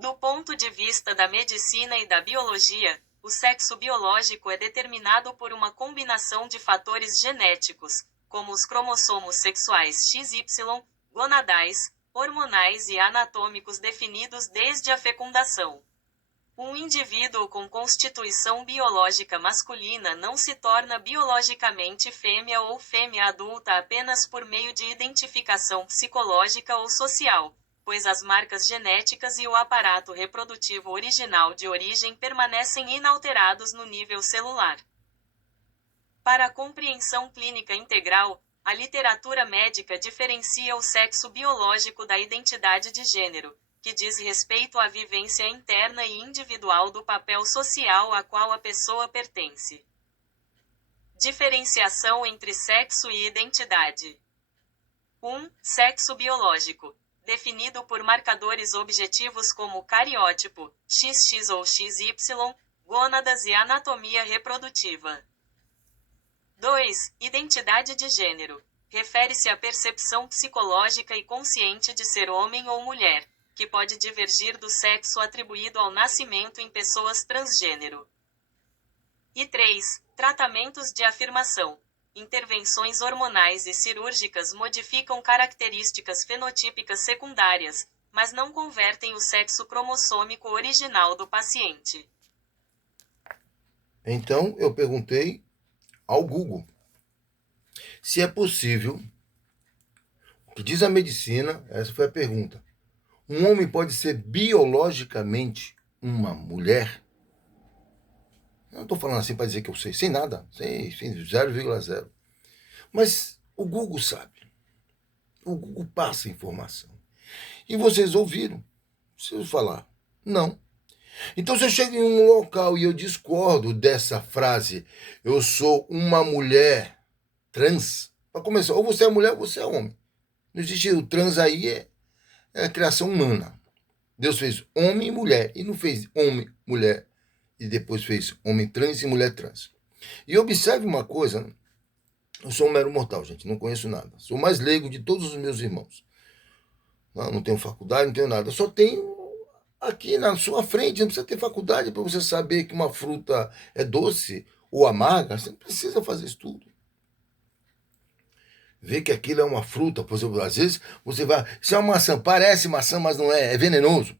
Do ponto de vista da medicina e da biologia, o sexo biológico é determinado por uma combinação de fatores genéticos, como os cromossomos sexuais XY, gonadais, hormonais e anatômicos definidos desde a fecundação. Um indivíduo com constituição biológica masculina não se torna biologicamente fêmea ou fêmea adulta apenas por meio de identificação psicológica ou social, pois as marcas genéticas e o aparato reprodutivo original de origem permanecem inalterados no nível celular. Para a compreensão clínica integral, a literatura médica diferencia o sexo biológico da identidade de gênero, que diz respeito à vivência interna e individual do papel social a qual a pessoa pertence. Diferenciação entre sexo e identidade. 1. Sexo biológico. Definido por marcadores objetivos como cariótipo, XX ou XY, gônadas e anatomia reprodutiva. 2. Identidade de gênero. Refere-se à percepção psicológica e consciente de ser homem ou mulher, que pode divergir do sexo atribuído ao nascimento em pessoas transgênero. E 3. Tratamentos de afirmação. Intervenções hormonais e cirúrgicas modificam características fenotípicas secundárias, mas não convertem o sexo cromossômico original do paciente. Então, eu perguntei ao Google se é possível, o que diz a medicina, essa foi a pergunta, um homem pode ser biologicamente uma mulher? Eu não estou falando assim para dizer que eu sei, sem nada, sem 0,0. Mas o Google sabe. O Google passa informação. E vocês ouviram. Preciso falar. Não. Então, se eu chego em um local e eu discordo dessa frase, eu sou uma mulher trans, para começar, ou você é mulher ou você é homem. Não existe o trans aí, é a criação humana. Deus fez homem e mulher, e não fez homem, mulher, e depois fez homem trans e mulher trans. E observe uma coisa, eu sou um mero mortal, gente, não conheço nada. Sou o mais leigo de todos os meus irmãos. Não tenho faculdade, não tenho nada. Só tenho aqui na sua frente, não precisa ter faculdade para você saber que uma fruta é doce ou amarga. Você não precisa fazer estudo. Ver que aquilo é uma fruta, por exemplo, às vezes você vai. Isso é uma maçã, parece maçã, mas não é, é venenoso.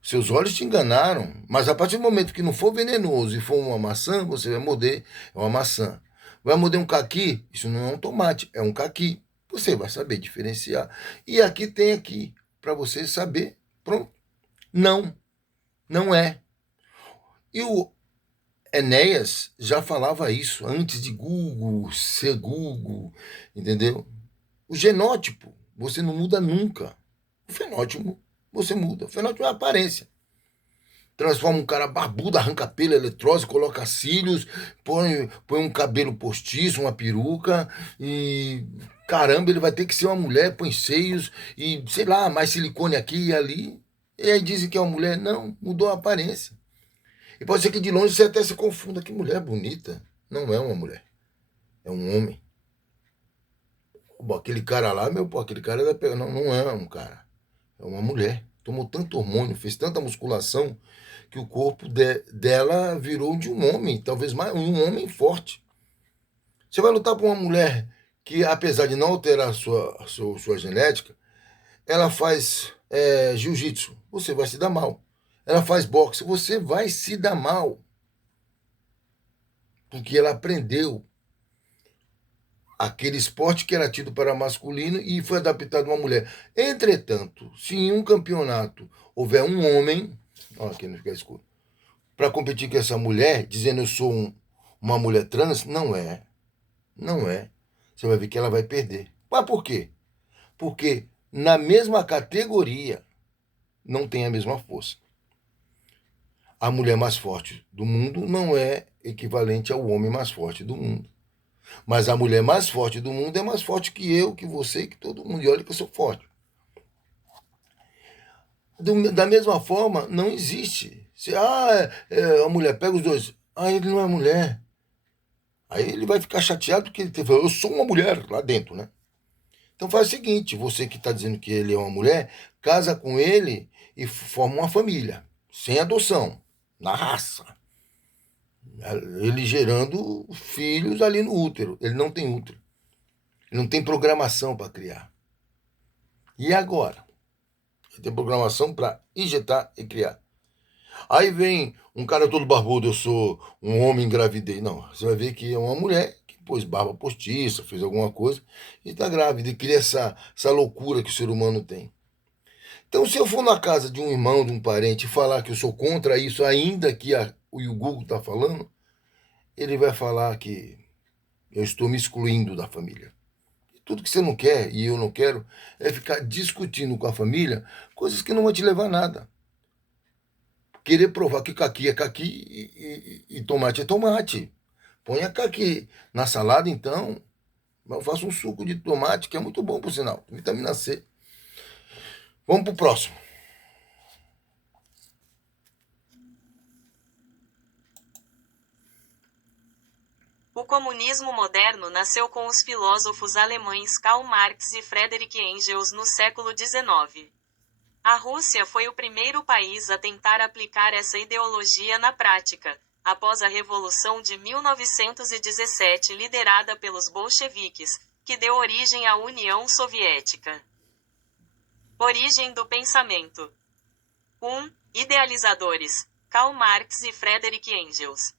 Seus olhos te enganaram, mas a partir do momento que não for venenoso e for uma maçã, você vai morder, é uma maçã. Vai morder um caqui? Isso não é um tomate, é um caqui. Você vai saber diferenciar. E aqui tem aqui, para você saber, pronto. Não, não é. E o Enéas já falava isso antes de Google ser Google, entendeu? O genótipo, você não muda nunca. O fenótipo, você muda. O fenótipo é a aparência. Transforma um cara barbudo, arranca pelo, eletrose, coloca cílios, põe um cabelo postiço, uma peruca, e caramba, ele vai ter que ser uma mulher, põe seios, e sei lá, mais silicone aqui e ali. E aí dizem que é uma mulher. Não, mudou a aparência. E pode ser que de longe você até se confunda. Que mulher bonita. Não é uma mulher. É um homem. Pô, aquele cara lá, aquele cara não é um cara. É uma mulher. Tomou tanto hormônio, fez tanta musculação, que o corpo dela virou de um homem, talvez mais um homem forte. Você vai lutar por uma mulher que, apesar de não alterar sua genética, ela faz jiu-jitsu, você vai se dar mal. Ela faz boxe, você vai se dar mal. Porque ela aprendeu aquele esporte que era tido para masculino e foi adaptado a uma mulher. Entretanto, se em um campeonato houver um homem, olha aqui não fica escuro, para competir com essa mulher, dizendo eu sou uma mulher trans, não é. Não é. Você vai ver que ela vai perder. Mas por quê? Porque na mesma categoria não tem a mesma força. A mulher mais forte do mundo não é equivalente ao homem mais forte do mundo. Mas a mulher mais forte do mundo é mais forte que eu, que você, que todo mundo. E olha que eu sou forte. Da mesma forma, não existe. A mulher pega os dois. Ele não é mulher. Aí ele vai ficar chateado porque ele falou, eu sou uma mulher lá dentro, né? Então faz o seguinte, você que está dizendo que ele é uma mulher, casa com ele e formam uma família, sem adoção, na raça. Ele gerando filhos ali no útero. Ele não tem útero. Ele não tem programação para criar. E agora? Ele tem programação para injetar e criar. Aí vem um cara todo barbudo, eu sou um homem engravidei. Não, você vai ver que é uma mulher que pôs barba postiça, fez alguma coisa e está grávida e cria essa loucura que o ser humano tem. Então, se eu for na casa de um irmão, de um parente, e falar que eu sou contra isso, ainda que o Google está falando, ele vai falar que eu estou me excluindo da família. Tudo que você não quer e eu não quero é ficar discutindo com a família coisas que não vão te levar a nada. Querer provar que caqui é caqui e tomate é tomate. Ponha caqui na salada, então. Eu faço um suco de tomate que é muito bom, por sinal. Vitamina C. Vamos pro próximo. O comunismo moderno nasceu com os filósofos alemães Karl Marx e Friedrich Engels no século XIX. A Rússia foi o primeiro país a tentar aplicar essa ideologia na prática, após a Revolução de 1917 liderada pelos bolcheviques, que deu origem à União Soviética. Origem do pensamento. 1. Idealizadores: Karl Marx e Friedrich Engels.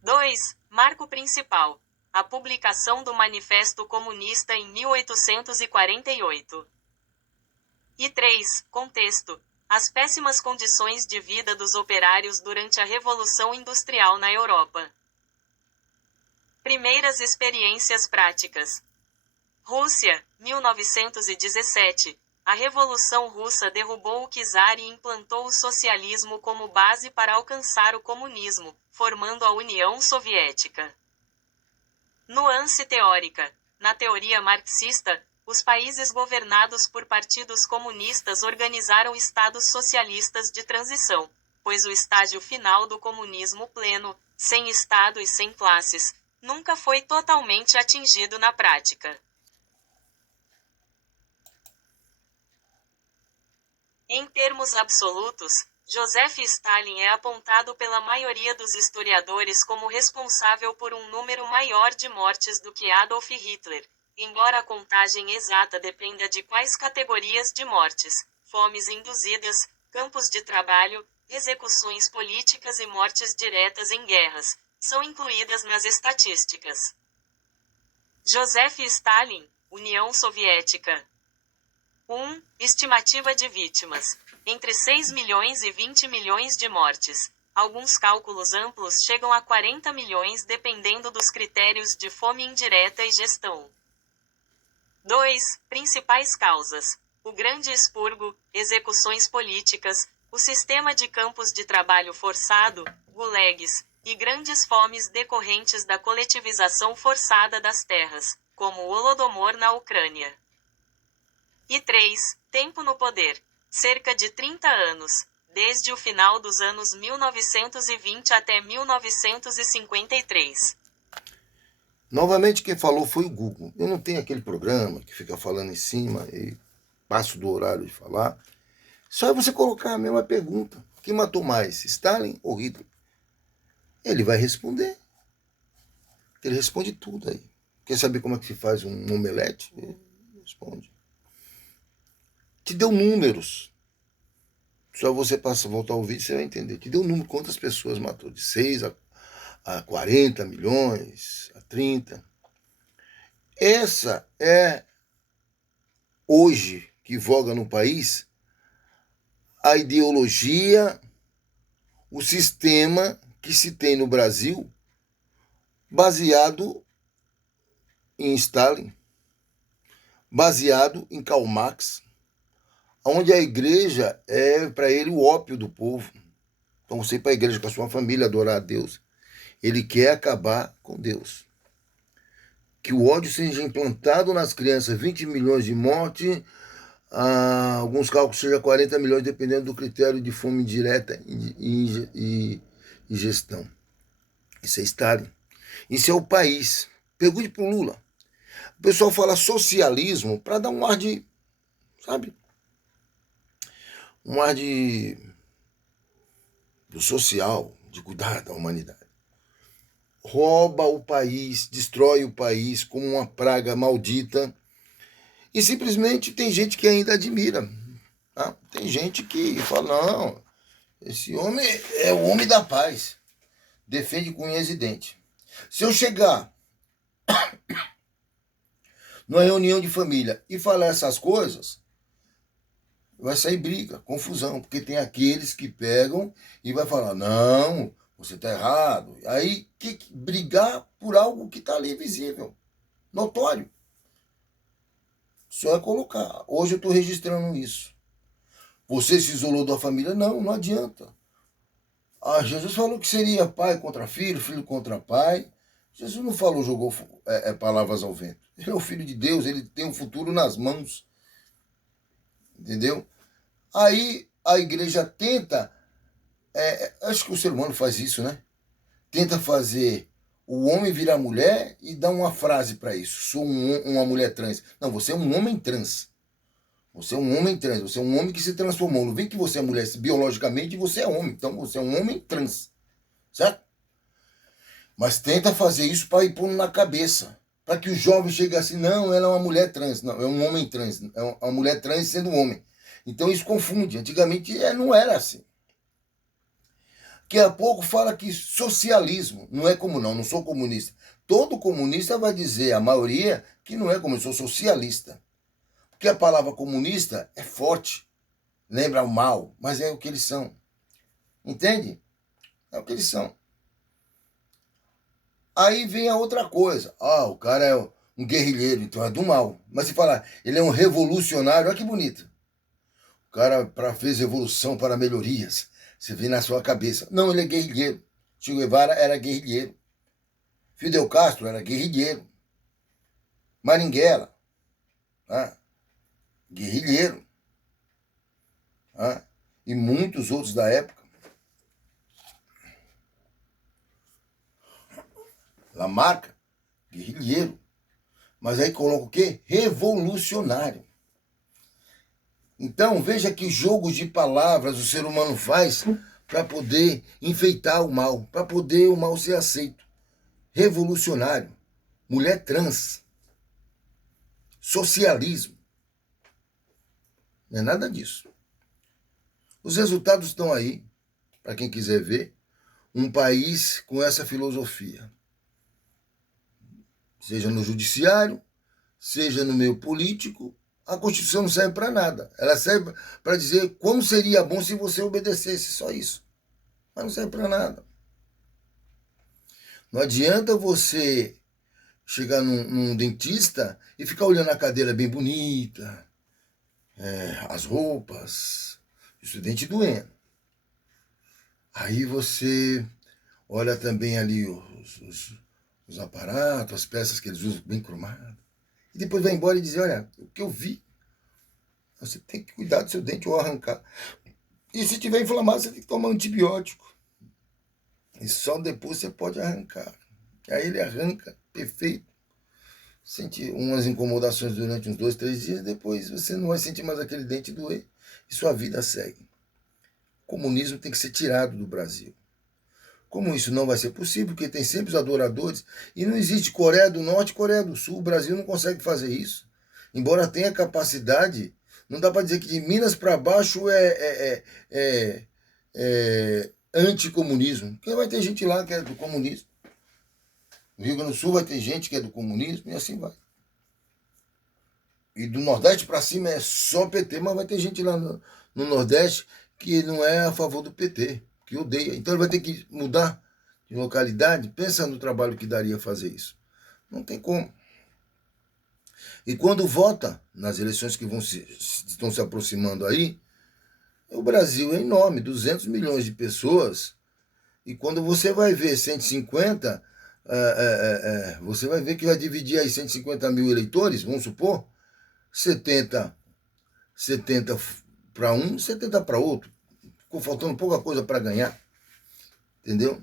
2. Marco principal: a publicação do Manifesto Comunista em 1848. E 3. Contexto: as péssimas condições de vida dos operários durante a Revolução Industrial na Europa. Primeiras experiências práticas. Rússia, 1917. A Revolução Russa derrubou o czar e implantou o socialismo como base para alcançar o comunismo, formando a União Soviética. Nuance teórica. Na teoria marxista, os países governados por partidos comunistas organizaram estados socialistas de transição, pois o estágio final do comunismo pleno, sem Estado e sem classes, nunca foi totalmente atingido na prática. Em termos absolutos, Joseph Stalin é apontado pela maioria dos historiadores como responsável por um número maior de mortes do que Adolf Hitler, embora a contagem exata dependa de quais categorias de mortes: fomes induzidas, campos de trabalho, execuções políticas e mortes diretas em guerras, são incluídas nas estatísticas. Joseph Stalin, União Soviética. 1. Estimativa de vítimas: entre 6 milhões e 20 milhões de mortes. Alguns cálculos amplos chegam a 40 milhões dependendo dos critérios de fome indireta e gestão. 2. Principais causas: o grande expurgo, execuções políticas, o sistema de campos de trabalho forçado, gulags, e grandes fomes decorrentes da coletivização forçada das terras, como o Holodomor na Ucrânia. E 3. Tempo no poder: cerca de 30 anos, desde o final dos anos 1920 até 1953. Novamente quem falou foi o Google. Eu não tenho aquele programa que fica falando em cima e passo do horário de falar. Só é você colocar a mesma pergunta: quem matou mais, Stalin ou Hitler? Ele vai responder. Ele responde tudo aí. Quer saber como é que se faz um omelete? Ele responde. Te deu números. Só você voltar ao vídeo, você vai entender. Te deu número, quantas pessoas matou. De 6 a 40 milhões, a 30. Essa é, hoje, que voga no país, a ideologia, o sistema que se tem no Brasil, baseado em Stalin, baseado em Karl Marx, onde a igreja é para ele o ópio do povo. Então você ir para a igreja com a sua família adorar a Deus. Ele quer acabar com Deus. Que o ódio seja implantado nas crianças, 20 milhões de mortes, alguns cálculos seja 40 milhões, dependendo do critério de fome direta e gestão. Isso é Stalin. Isso é o país. Pergunte para o Lula. O pessoal fala socialismo para dar um ar de, sabe, um ar do social, de cuidar da humanidade. Rouba o país, destrói o país como uma praga maldita e simplesmente tem gente que ainda admira. Tá? Tem gente que fala, não, esse homem é o homem da paz, defende com unhas e dentes. Se eu chegar numa reunião de família e falar essas coisas, vai sair briga, confusão, porque tem aqueles que pegam e vai falar, não, você está errado. Aí, brigar por algo que está ali visível, notório. Só é colocar. Hoje eu estou registrando isso. Você se isolou da família? Não, não adianta. Ah, Jesus falou que seria pai contra filho, filho contra pai. Jesus não falou, jogou palavras ao vento. Ele é o Filho de Deus, ele tem o futuro nas mãos. Entendeu? Aí a igreja tenta, acho que o ser humano faz isso, né? Tenta fazer o homem virar mulher e dar uma frase para isso. Sou uma mulher trans. Não, você é um homem trans. Você é um homem trans, você é um homem que se transformou. Não vem que você é mulher biologicamente e você é homem. Então você é um homem trans. Certo? Mas tenta fazer isso para ir pondo na cabeça. Para que o jovem chegue assim, não, ela é uma mulher trans. Não, é um homem trans. É uma mulher trans sendo homem. Então isso confunde. Antigamente não era assim. Daqui a pouco fala que socialismo. Não é como não sou comunista. Todo comunista vai dizer, a maioria, que não é como eu sou socialista. Porque a palavra comunista é forte. Lembra o mal, mas é o que eles são. Entende? É o que eles são. Aí vem a outra coisa. Ah, o cara é um guerrilheiro, então é do mal. Mas se falar, ele é um revolucionário, olha que bonito. O cara fez revolução para melhorias. Você vê na sua cabeça. Não, ele é guerrilheiro. Che Guevara era guerrilheiro. Fidel Castro era guerrilheiro. Marighella, guerrilheiro. E muitos outros da época. Lamarca, guerrilheiro. Mas aí coloca o quê? Revolucionário. Então, veja que jogos de palavras o ser humano faz para poder enfeitar o mal, para poder o mal ser aceito. Revolucionário, mulher trans, socialismo. Não é nada disso. Os resultados estão aí, para quem quiser ver, um país com essa filosofia. Seja no judiciário, seja no meio político, a Constituição não serve para nada. Ela serve para dizer como seria bom se você obedecesse, só isso. Mas não serve para nada. Não adianta você chegar num dentista e ficar olhando a cadeira bem bonita, as roupas, o estudante doendo. Aí você olha também ali os aparatos, as peças que eles usam bem cromadas. E depois vai embora e diz, olha, o que eu vi, você tem que cuidar do seu dente ou arrancar. E se tiver inflamado, você tem que tomar um antibiótico. E só depois você pode arrancar. Aí ele arranca, perfeito. Sente umas incomodações durante uns 2, 3 dias, depois você não vai sentir mais aquele dente doer e sua vida segue. O comunismo tem que ser tirado do Brasil. Como isso não vai ser possível, porque tem sempre os adoradores, e não existe Coreia do Norte e Coreia do Sul, o Brasil não consegue fazer isso. Embora tenha capacidade, não dá para dizer que de Minas para baixo é anticomunismo, porque vai ter gente lá que é do comunismo. No Rio Grande do Sul vai ter gente que é do comunismo e assim vai. E do Nordeste para cima é só PT, mas vai ter gente lá no Nordeste que não é a favor do PT, que odeia. Então ele vai ter que mudar de localidade. Pensa no trabalho que daria fazer isso. Não tem como. E quando vota nas eleições que estão se aproximando aí, o Brasil é enorme, 200 milhões de pessoas. E quando você vai ver 150, você vai ver que vai dividir aí 150 mil eleitores, vamos supor, 70 para um, 70 para outro. Ficou faltando pouca coisa para ganhar. Entendeu?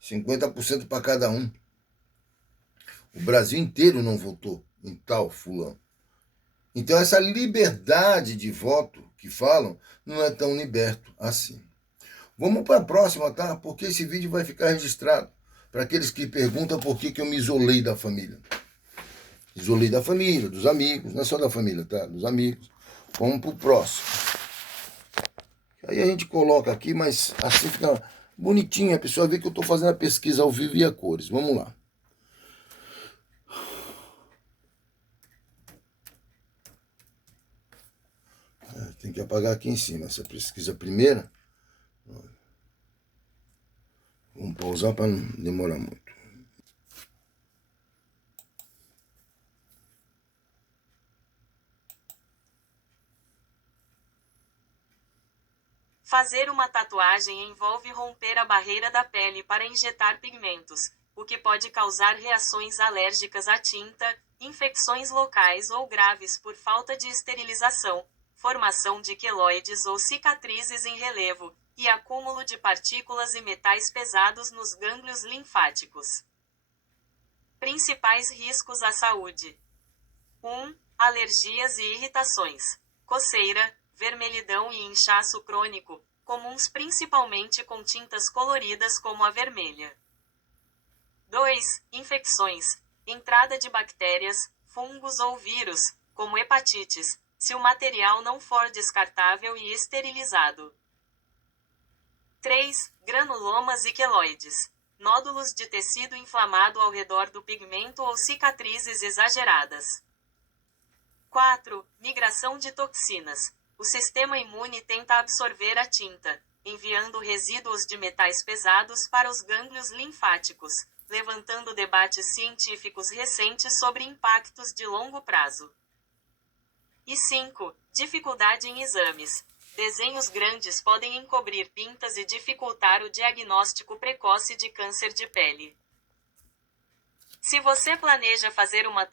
50% para cada um. O Brasil inteiro não votou em tal fulano. Então, essa liberdade de voto que falam não é tão liberto assim. Vamos para a próxima, tá? Porque esse vídeo vai ficar registrado para aqueles que perguntam por que eu me isolei da família. Isolei da família, dos amigos, não é só da família, tá? Dos amigos. Vamos para o próximo. Aí a gente coloca aqui, mas assim fica bonitinho. A pessoa vê que eu estou fazendo a pesquisa ao vivo e a cores. Vamos lá. Tem que apagar aqui em cima essa pesquisa primeira. Vamos pausar para não demorar muito. Fazer uma tatuagem envolve romper a barreira da pele para injetar pigmentos, o que pode causar reações alérgicas à tinta, infecções locais ou graves por falta de esterilização, formação de queloides ou cicatrizes em relevo, e acúmulo de partículas e metais pesados nos gânglios linfáticos. Principais riscos à saúde: 1. Alergias e irritações. Coceira, vermelhidão e inchaço crônico, comuns principalmente com tintas coloridas como a vermelha. 2. Infecções. Entrada de bactérias, fungos ou vírus, como hepatites, se o material não for descartável e esterilizado. 3. Granulomas e queloides. Nódulos de tecido inflamado ao redor do pigmento ou cicatrizes exageradas. 4. Migração de toxinas. O sistema imune tenta absorver a tinta, enviando resíduos de metais pesados para os gânglios linfáticos, levantando debates científicos recentes sobre impactos de longo prazo. E 5. Dificuldade em exames. Desenhos grandes podem encobrir pintas e dificultar o diagnóstico precoce de câncer de pele. Se você planeja fazer uma